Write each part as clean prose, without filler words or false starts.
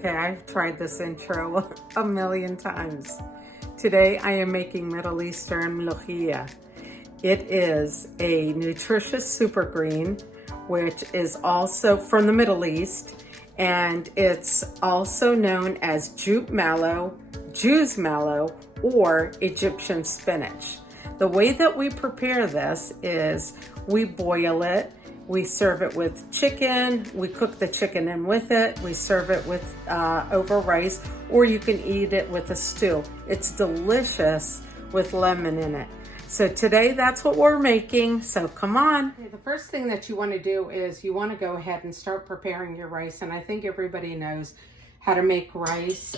Okay, I've tried this intro a million times. Today I am making Middle Eastern Molokyeh. It is a nutritious super green, which is also from the Middle East, and it's also known as Jute Mallow, Jute Mallow, or Egyptian spinach. The way that we prepare this is we boil it, we serve it with chicken, we cook the chicken in with it, we serve it with over rice, or you can eat it with a stew. It's delicious with lemon in it. So today that's what we're making, so come on. Okay, the first thing that you want to do is you want to go ahead and start preparing your rice, and I think everybody knows how to make rice.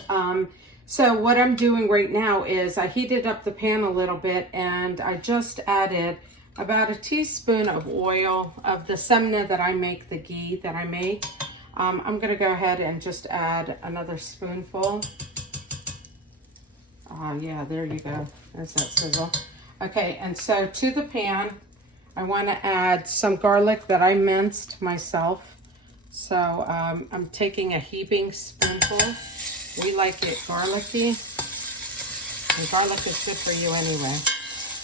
So what I'm doing right now is I heated up the pan a little bit and I just added about a teaspoon of oil of the Semne that I make, the ghee that I make. I'm gonna go ahead and just add another spoonful. Yeah, there you go, there's that sizzle. Okay, and so to the pan, I wanna add some garlic that I minced myself. So I'm taking a heaping spoonful. We like it garlicky, and garlic is good for you anyway.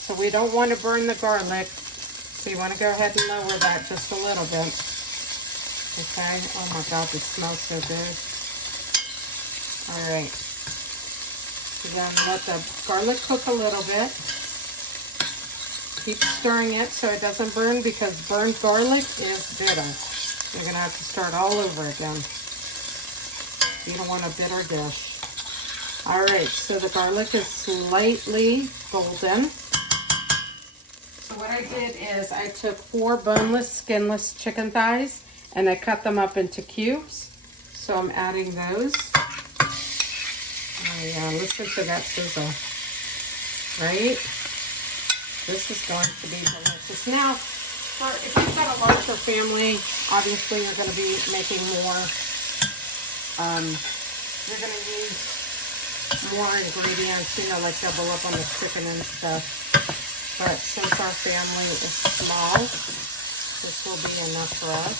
So we don't want to burn the garlic, so you want to go ahead and lower that just a little bit. Okay, oh my God, this smells so good. All right, so then let the garlic cook a little bit. Keep stirring it so it doesn't burn, because burned garlic is bitter. You're gonna have to start all over again. You don't want a bitter dish. All right, so the garlic is slightly golden. So what I did is I took 4 boneless, skinless chicken thighs and I cut them up into cubes. So I'm adding those. Oh yeah, listen to that sizzle, right? This is going to be delicious. Now, if you've got a larger family, obviously you're going to be making more. You're going to use more ingredients, you know, like double up on the chicken and stuff. But since our family is small, this will be enough for us.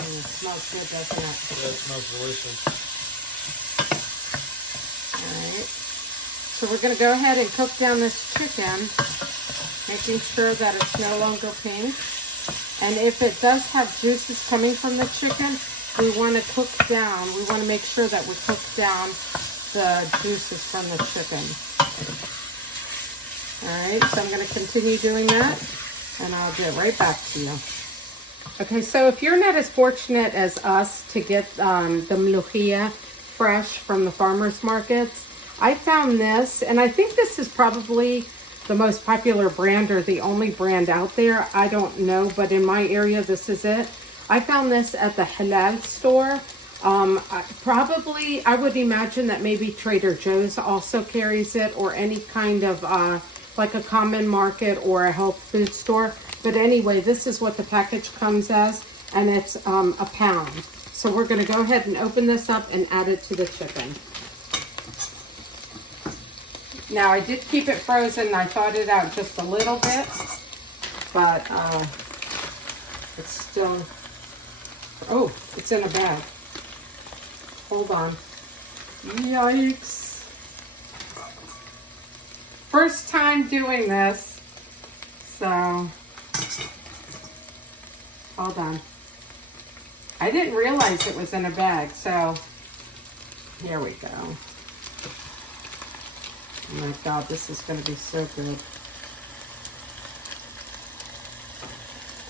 It smells good, doesn't it? Yeah, it smells delicious. Alright. So we're going to go ahead and cook down this chicken, making sure that it's no longer pink. And if it does have juices coming from the chicken, we want to cook down. We want to make sure that we cook down the juices from the chicken. Alright, so I'm going to continue doing that, and I'll get right back to you. Okay, so if you're not as fortunate as us to get the Molokyeh fresh from the farmers markets, I found this, and I think this is probably the most popular brand or the only brand out there. I don't know, but in my area, this is it. I found this at the halal store. I would imagine that maybe Trader Joe's also carries it, or any kind of like a common market or a health food store. But anyway, this is what the package comes as, and it's a pound. So we're going to go ahead and open this up and add it to the chicken. Now, I did keep it frozen. I thawed it out just a little bit, but it's still... Oh, it's in a bag. Hold on. Yikes. First time doing this, so hold on. I didn't realize it was in a bag, so here we go. Oh my God, this is going to be so good.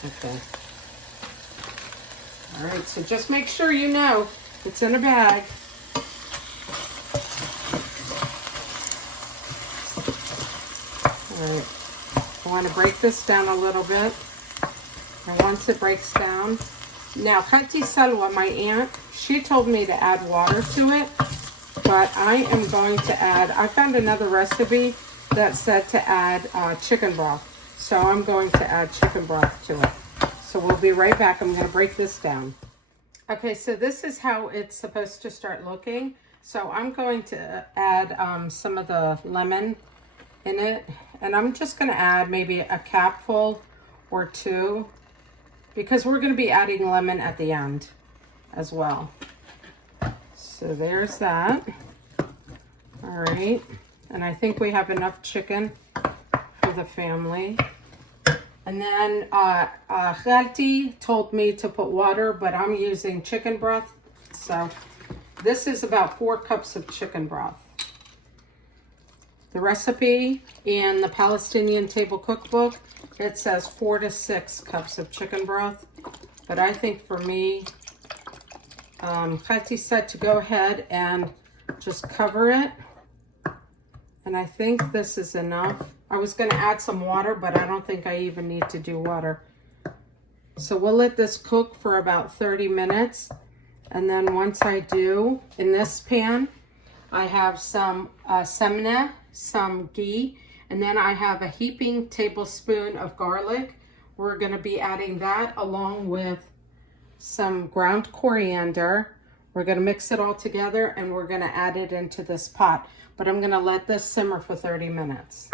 Okay. All right, so just make sure you know it's in a bag. All right, I want to break this down a little bit. And once it breaks down, now Khati Salwa, my aunt, she told me to add water to it, but I am going to add, I found another recipe that said to add chicken broth. So I'm going to add chicken broth to it. So we'll be right back. I'm going to break this down. Okay, so this is how it's supposed to start looking. So I'm going to add some of the lemon in it. And I'm just going to add maybe a capful or 2, because we're going to be adding lemon at the end as well. So there's that. All right. And I think we have enough chicken for the family. And then Khalti told me to put water, but I'm using chicken broth. So this is about 4 cups of chicken broth. The recipe in the Palestinian Table Cookbook, it says 4 to 6 cups of chicken broth. But I think for me, Khalti said to go ahead and just cover it. And I think this is enough. I was going to add some water, but I don't think I even need to do water. So we'll let this cook for about 30 minutes. And then once I do, in this pan, I have some Semne, some ghee, and then I have a heaping tablespoon of garlic. We're going to be adding that along with some ground coriander. We're going to mix it all together and we're going to add it into this pot. But I'm going to let this simmer for 30 minutes.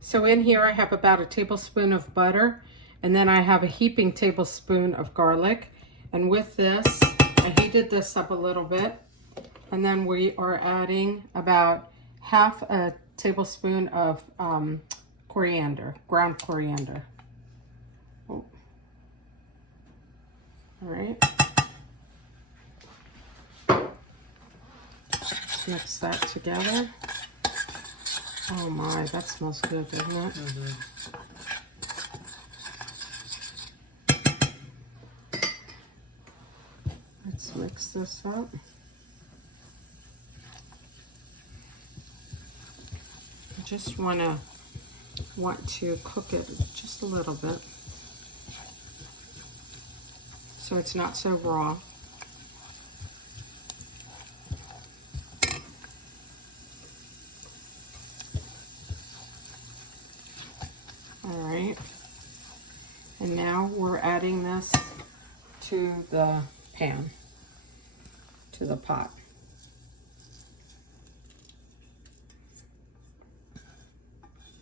So in here I have about a tablespoon of butter, and then I have a heaping tablespoon of garlic. And with this, I heated this up a little bit. And then we are adding about half a tablespoon of coriander, ground coriander. Oh. All right. Mix that together. Oh my, that smells good, doesn't it? Mm-hmm. Let's mix this up. I just want to cook it just a little bit so it's not so raw. All right, and now we're adding this to the pan, to the pot.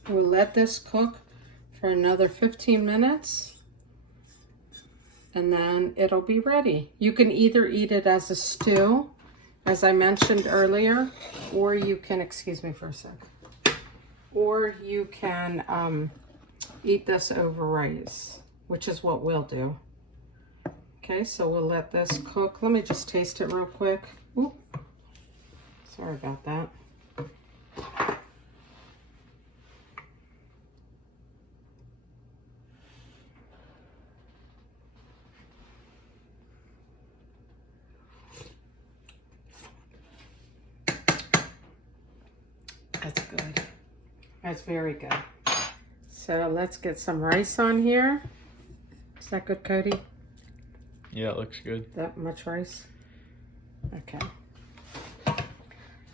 We'll let this cook for another 15 minutes and then it'll be ready. You can either eat it as a stew, as I mentioned earlier, or you can, excuse me for a sec, or you can eat this over rice, which is what we'll do. Okay, so we'll let this cook. Let me just taste it real quick. Oop. Sorry about that. That's good. That's very good. So let's get some rice on here. Is that good, Cody? Yeah, it looks good. That much rice? Okay.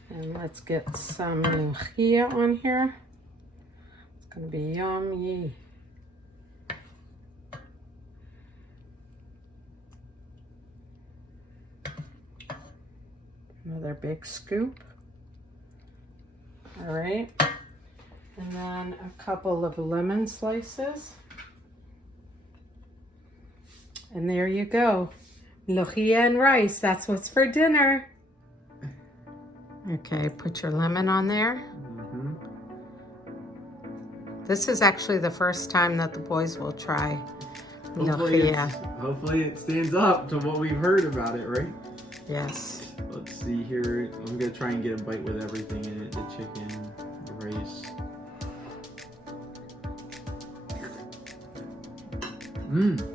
And let's get some Molokyeh on here. It's gonna be yummy. Another big scoop. All right. And then a couple of lemon slices. And there you go. Molokyeh and rice. That's what's for dinner. Okay, put your lemon on there. Mm-hmm. This is actually the first time that the boys will try Molokyeh. Hopefully it stands up to what we've heard about it, right? Yes. Let's see here. I'm going to try and get a bite with everything in it. The chicken, the rice. Mmm.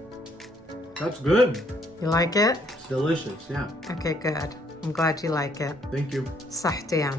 That's good. You like it? It's delicious, yeah. Okay, good. I'm glad you like it. Thank you. Sauté.